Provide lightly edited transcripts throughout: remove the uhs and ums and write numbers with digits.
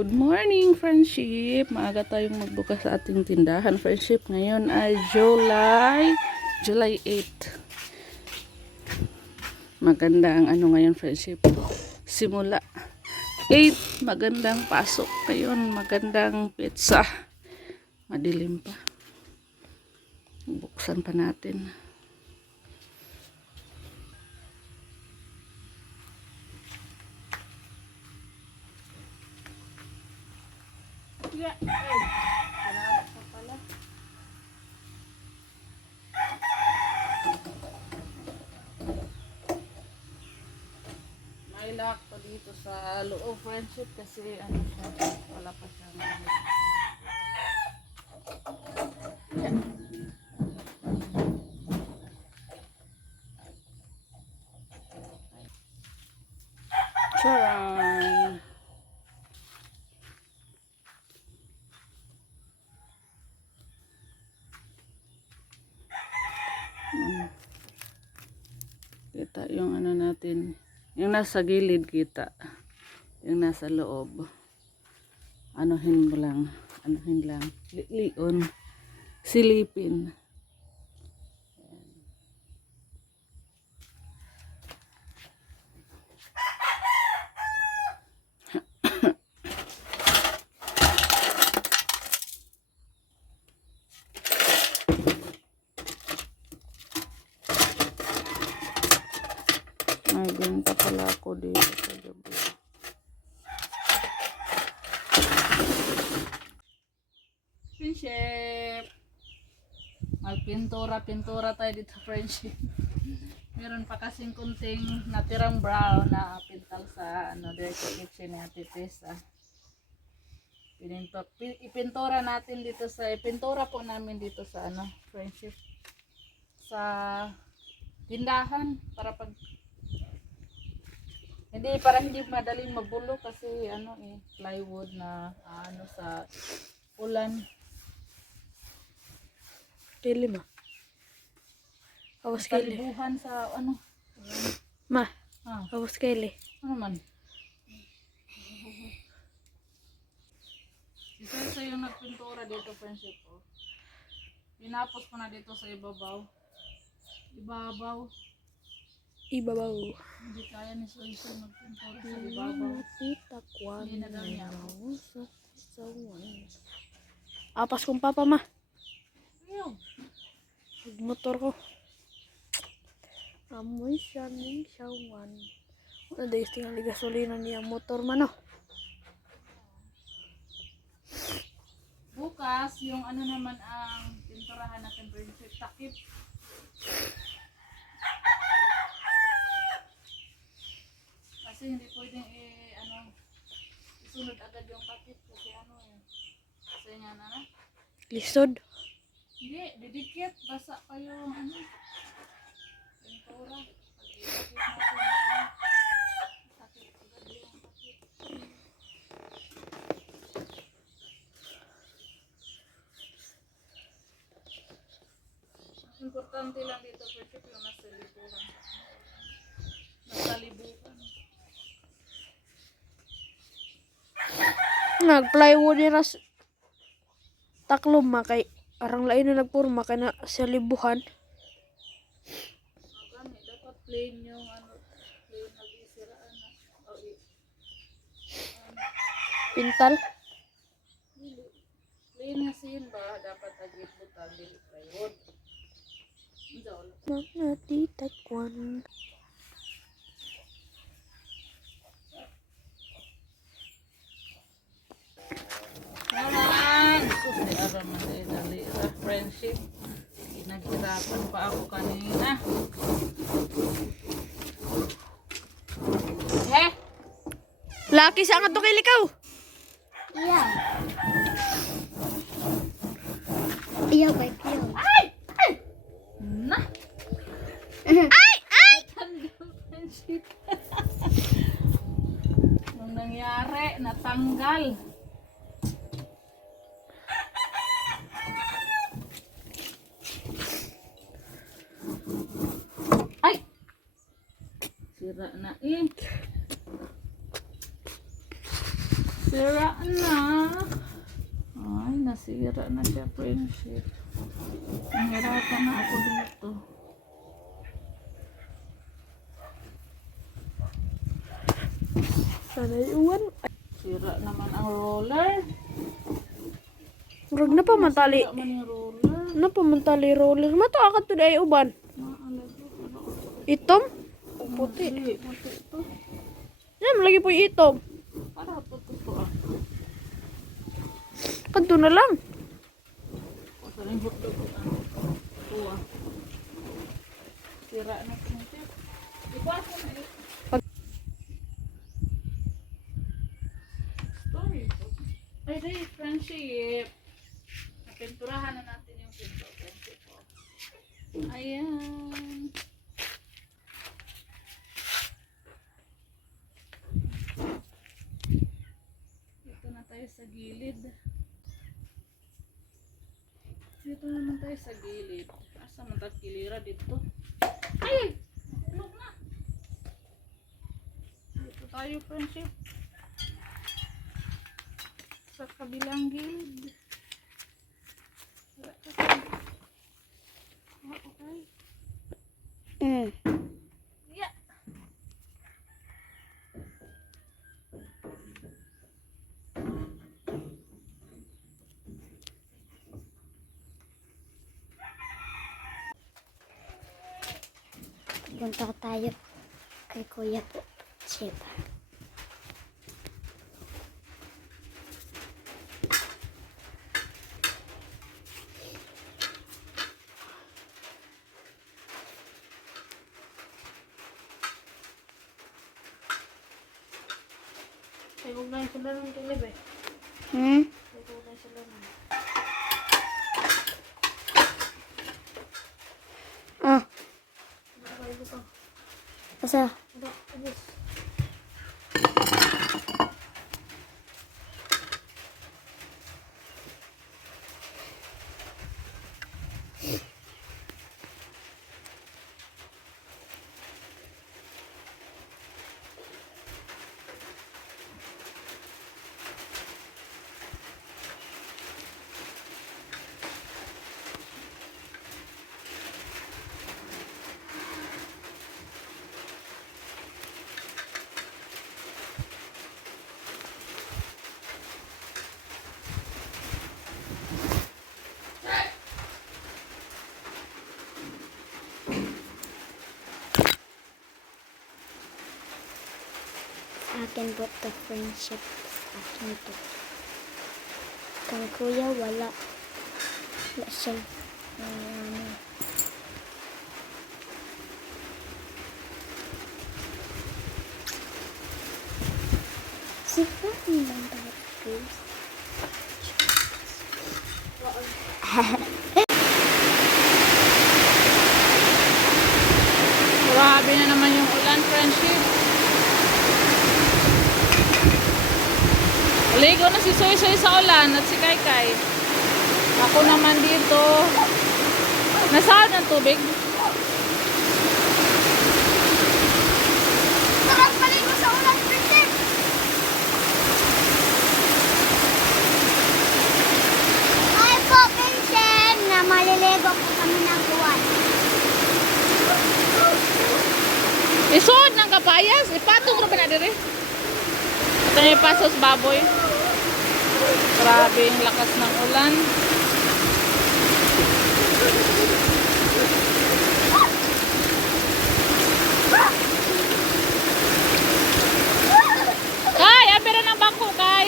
Good morning, friendship. Maaga tayong magbukas sa ating tindahan, friendship. Ngayon ay July 8. Maganda ang ano ngayon, friendship. Simula 8, magandang pasok ngayon, magandang pizza. Madilim pa. Buksan pa natin. Yeah. Sarap pa pala. May lock pa dito sa loob, friendship, kasi ano siya, wala pa siyang yeah. Charan. Kita yung ano natin, yung nasa gilid kita, yung nasa loob. Anuhin lang, lion, silipin. Nagbenta pala ako dito sa gabi. Friendship! Magpintura tayo dito, friendship. Meron pa kasing kunting natirang brown na pintal sa ano, direct kitchen ni Ate Tessa. Ipintura natin dito sa, ipintura po namin dito sa ano, friendship. Sa tindahan para pag para hindi madaling magulo kasi ano plywood na ano sa ulan. Kili ma. Awas kili. Talibuhan sa ano. Ma. Awas kili. Ano man? Isa yung nagpintura dito, friendship po. Pinapos ko na dito sa ibabaw. Ibabaw. Hindi kaya ni Soy magpintura sa ibabaw. Hindi na daw niya ako. Apas kong papa ma. Ayaw. Motor ko. Amoy siya ng sawan. Wala dahil tinggal gasolina niya motor man oh. Bukas, yung ano naman ang pinturahan natin, friendship, takip. Kasi hindi pwedeng isunod agad yung takip kasi ano kasi nga na. Lisod. Hindi, didikit, basa pa yung ano, pintura. Pag-idikit natin, takip agad yung takip. Importante lang dito, friendship, yung nasa libuhan. Nasa libuhan. Nag-plywood ni ras taklom ma kay arang lain na nagpurma kay na sa libuhan. Magani, dapat plain yung ano, plain na gisiraan na. Pintal. Plain nga sin ba, dapat agit butang dili plywood. Mga titakwan. Naman! Sus, di araman dali friendship. Naghirapan pa ako kanina. Laki sa nga to kay likaw. Iya. Iya, baik iya. Ay! Na! Natanggal, friendship. Nung nangyari, natanggal. Ay! Sira na Sira na. Ay, nasira na siya, friendship. Nahirapan na ako dito. Sana iwan. Sira naman ang roller. Murag na pa matali. Sira man yung roller. Na pa matali roller. Mato akad to day uban. Itom? O puti. Puti ito. Yan, lagi po yung itom. Para po ito ah. Kanto na lang. Pasaling hotdog ko ah. Ito ah. Sira na friendship. Ikuha ko na ito. Story. Ay, di, friendship. Napinturahan na natin yung pinto, friendship ko. Ayan. Dito na tayo sa gilid. Dito naman tayo sa gilid. Asa man tayo kilira dito? Ay! Tulog na! Dito tayo, friendship. Sa kabilang gilid. Okay. Yeah. Punta tayo kay Kuya po. Chip. Ay, huwag na yung sila ng kilib eh. Hmm? Ay, huwag na yung sila ng. Ah, Ay, ito. asa? Ito, abis. Akin po to friendship. Akin to. Kang kuya wala. Wala siya. Sipa lang tayo please. Grabe na naman yung ulan, friendship. Ligo na si Soy Soy sa ulan at si Kai Kai. Ako naman dito. Nasaan ang tubig? Sarap maligo sa ulan, friendship! Ay po, friendship! Na maliligo po kami ng buwan. Isod ng kapayas. Ipatong mo na dire. Ito na yung pasos baboy. Grabe yung lakas ng ulan. Kay, abira ng bangko, Kay.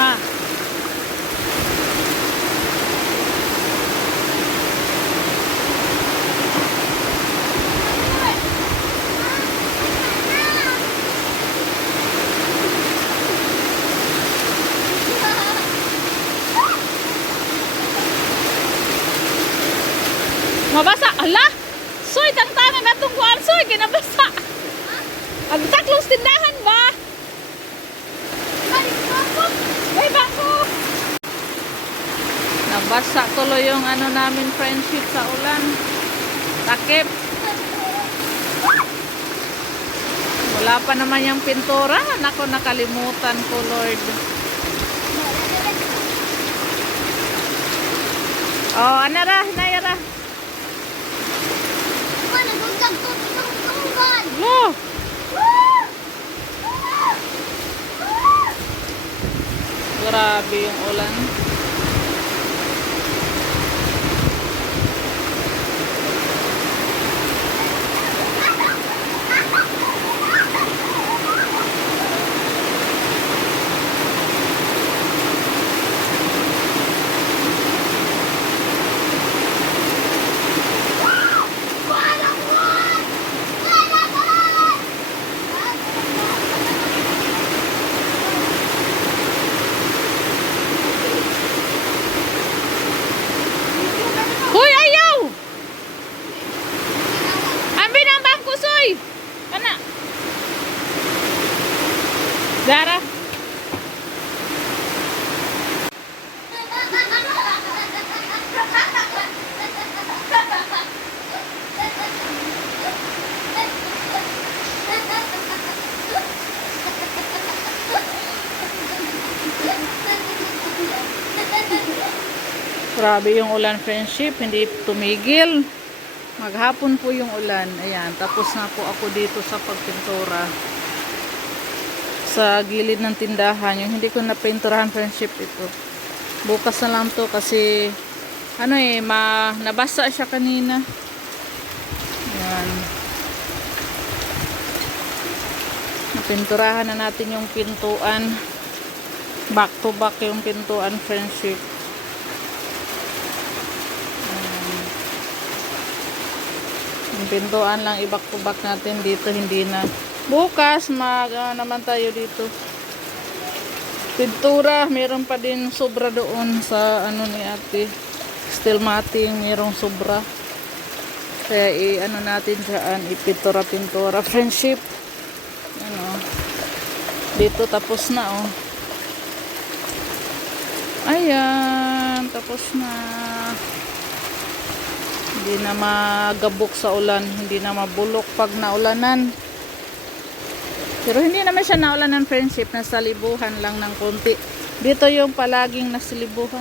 Ah. Mabasa. Ala! Soy, tangtangan na itong kuwan. Soy, kinabasa. Ang taklong tindahan ba? May bangko. Nabasa tuloy yung ano namin friendship sa ulan. Takip. Wala pa naman yung pintura. Nako, nakalimutan ko, Lord. Oh, anara, hinayara. Ma, nagugtag ko itong tunggan. Oh, grabe yung ulan. Hoy, ayaw! Ambil ng bangko, soy! Kana? Zara? Grabe yung ulan, friendship. Hindi tumigil. Maghapon po yung ulan. Ayan, tapos na po ako dito sa pagpintura. Sa gilid ng tindahan. Yung hindi ko napinturahan, friendship, ito. Bukas na lang to kasi ano nabasa siya kanina. Ayan. Napinturahan na natin yung pintuan. Back to back yung pintuan, friendship. Yung pintuan lang i-back to back natin dito, hindi na. Bukas naman tayo dito. Pintura, meron pa din sobra doon sa ano ni ate. Steel matting, merong sobra. Kaya natin dyan, ipintura-pintura. Friendship. Ano. Dito tapos na, oh. Ayan, tapos na. Hindi na magabok sa ulan, hindi na mabulok pag naulanan. Pero hindi naman siya naulanan, friendship, nasa libuhan lang ng konti. Dito yung palaging nasa libuhan.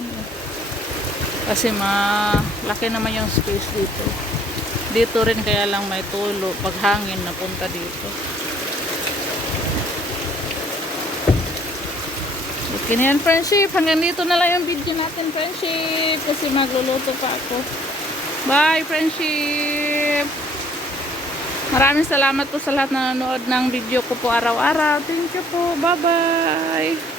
Kasi malaki naman yung space dito. Dito rin kaya lang may tulo pag hangin napunta dito. Okay na yan, friendship. Hanggang dito na lang yung video natin, friendship. Kasi magluluto pa ako. Bye, friendship! Maraming salamat po sa lahat na nanonood ng video ko po araw-araw. Thank you po. Bye-bye!